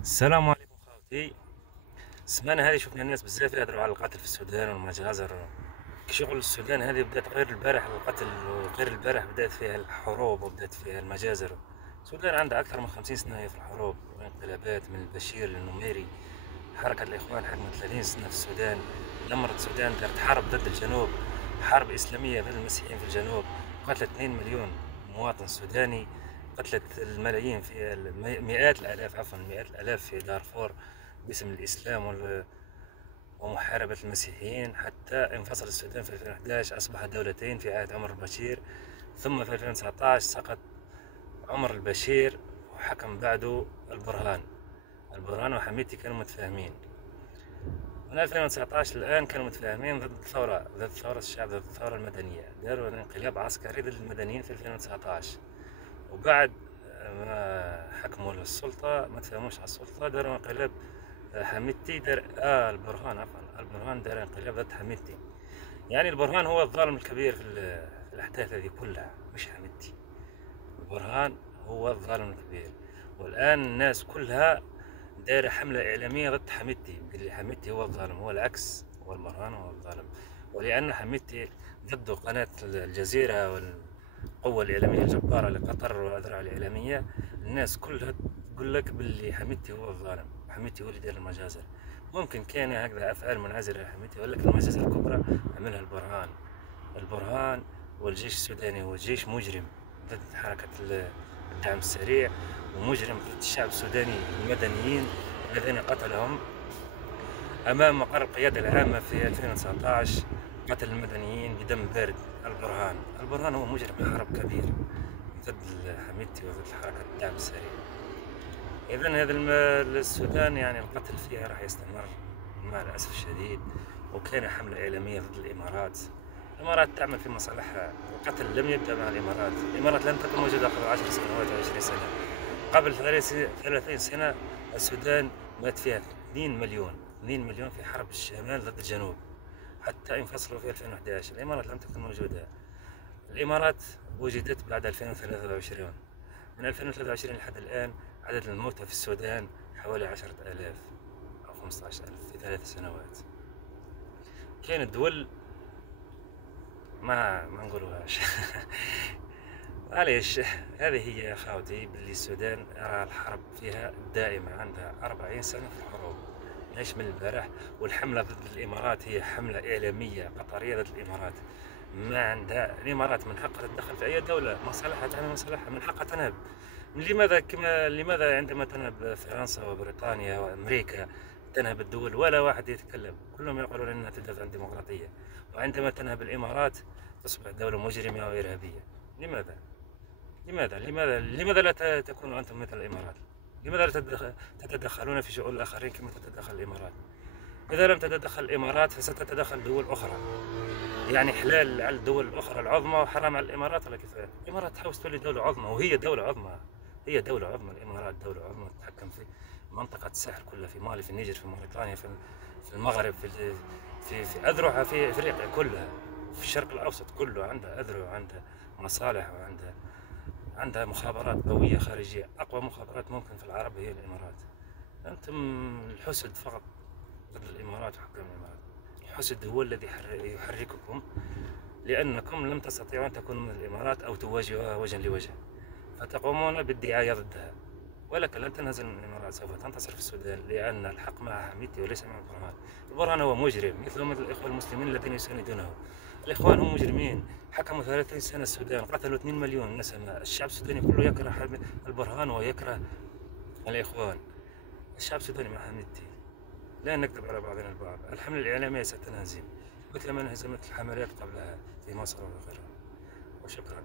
السلام عليكم خاوتي. السمانة هذه شفنا الناس بزاف يهضروا على القتل في السودان والمجازر. شغل السودان هذه بدات غير البارح القتل، وغير البارح بدات فيها الحروب وبدات فيها المجازر. السودان عندها أكثر من 50 سنة هي في الحروب والانقلابات، من البشير للنميري. حركة الإخوان حكمت 30 سنة في السودان، دمرت السودان، دارت حرب ضد الجنوب، حرب إسلامية ضد المسيحيين في الجنوب، قتلت 2 مليون مواطن سوداني، قتلت الملايين في مئات الآلاف، عفوا مئات الآلاف في دارفور باسم الإسلام ومحاربة المسيحيين، حتى انفصل السودان في 2011، أصبح دولتين في عهد عمر البشير. ثم في 2019 سقط عمر البشير وحكم بعده البرهان وحميدتي كانوا متفاهمين. من 2019 الآن كانوا متفاهمين ضد ثورة الشعب، ضد الثورة المدنية، داروا انقلاب عسكري ضد المدنيين في 2019. وبعد ما حكموا السلطة ما تفاهموش على السلطة، داروا انقلاب. حميدتي دار البرهان دار انقلاب ضد حميدتي. يعني البرهان هو الظالم الكبير في الأحداث هذه كلها، مش حميدتي. البرهان هو الظالم الكبير. والآن الناس كلها دايرة حملة إعلامية ضد حميدتي، اللي حميدتي هو الظالم، هو العكس، هو البرهان هو الظالم. ولأن حميدتي ضد قناة الجزيرة والقوة الإعلامية الجبارة لقطر والأذرع الإعلامية، الناس كلها تقول لك باللي حميدتي هو الظالم، حميدتي هو اللي داير المجازر. ممكن كان هكذا أفعال منعزلة لحميدتي، ولكن المجازر الكبرى عملها البرهان والجيش السوداني هو جيش مجرم ضد حركة الدعم السريع، ومجرم ضد الشعب السوداني المدنيين الذين قتلهم أمام مقر القيادة العامة في 2019. قتل المدنيين بدم بارد. البرهان هو مجرم حرب كبير ضد حميدتي وضد حركة الدعم السريع. إذا هذا السودان يعني القتل فيها راح يستمر مع الأسف الشديد. وكان حملة إعلامية ضد الإمارات تعمل في مصالحها. القتل لم يبدأ مع الإمارات لم تكن موجودة قبل 10 سنوات أو 20 سنة. قبل 30 سنة السودان مات فيها 2 مليون في حرب الشمال ضد الجنوب، حتى انفصلوا في 2011. الإمارات لم تكن موجودة. الإمارات وجدت بعد 2023. من 2023 لحد الآن عدد الموتى في السودان حوالي 10,000 أو 15,000 في 3 سنوات. كانت دول ما نقولوهاش. معليش، هذه هي يا خاوتي، باللي السودان أرى الحرب فيها دائمة، عندها 40 سنة في الحروب، ليش من البارح. والحملة ضد الإمارات هي حملة إعلامية قطرية ضد الإمارات. ما عندها الإمارات من حقها تتدخل في أي دولة، مصالحها تعمل مصالحها، من حقها تنهب. لماذا عندما تنهب فرنسا وبريطانيا وأمريكا تنهب الدول ولا واحد يتكلم، كلهم يقولون أنها تدافع عن الديمقراطية، وعندما تنهب الإمارات تصبح دولة مجرمة وإرهابية؟ لماذا؟ لماذا لا تكونوا أنتم مثل الإمارات؟ لماذا لا تتدخلون في شؤون الآخرين كما تتدخل الإمارات؟ إذا لم تتدخل الإمارات فستتدخل دول أخرى، يعني حلال على الدول الأخرى العظمى وحرام على الإمارات، ولا كيف؟ الإمارات تحاول تولي دولة عظمى، وهي دولة عظمى، هي دولة عظمى. الإمارات دولة عظمى تتحكم في منطقة الساحل كلها، في مالي، في النيجر، في موريتانيا، في المغرب، في أذرعها، في أفريقيا كلها، في الشرق الأوسط كله عندها أذرع، وعندها مصالح، وعندها مخابرات قوية خارجية. أقوى مخابرات ممكن في العرب هي الإمارات. أنتم الحسد فقط ضد الإمارات وحكام الإمارات. الحسد هو الذي يحرككم، لأنكم لم تستطيعوا أن تكونوا من الإمارات أو تواجهوها وجها لوجه، فتقومون بالدعاية ضدها. ولكن لن تنهزم من الإمارات، سوف تنتصر في السودان، لأن الحق مع حميدتي وليس مع البرهان هو مجرم مثل الإخوة المسلمين الذين يساندونه. الإخوان هم مجرمين، حكموا 30 سنة السودان، قتلوا 2 مليون نسمة. الشعب السوداني كله يكره البرهان ويكره الإخوان. الشعب السوداني مع حميدتي. لا نكذب على بعضنا البعض، الحملة الإعلامية ستنهزم مثل ما انهزمت الحملات قبلها في مصر وغيرها. وشكرا.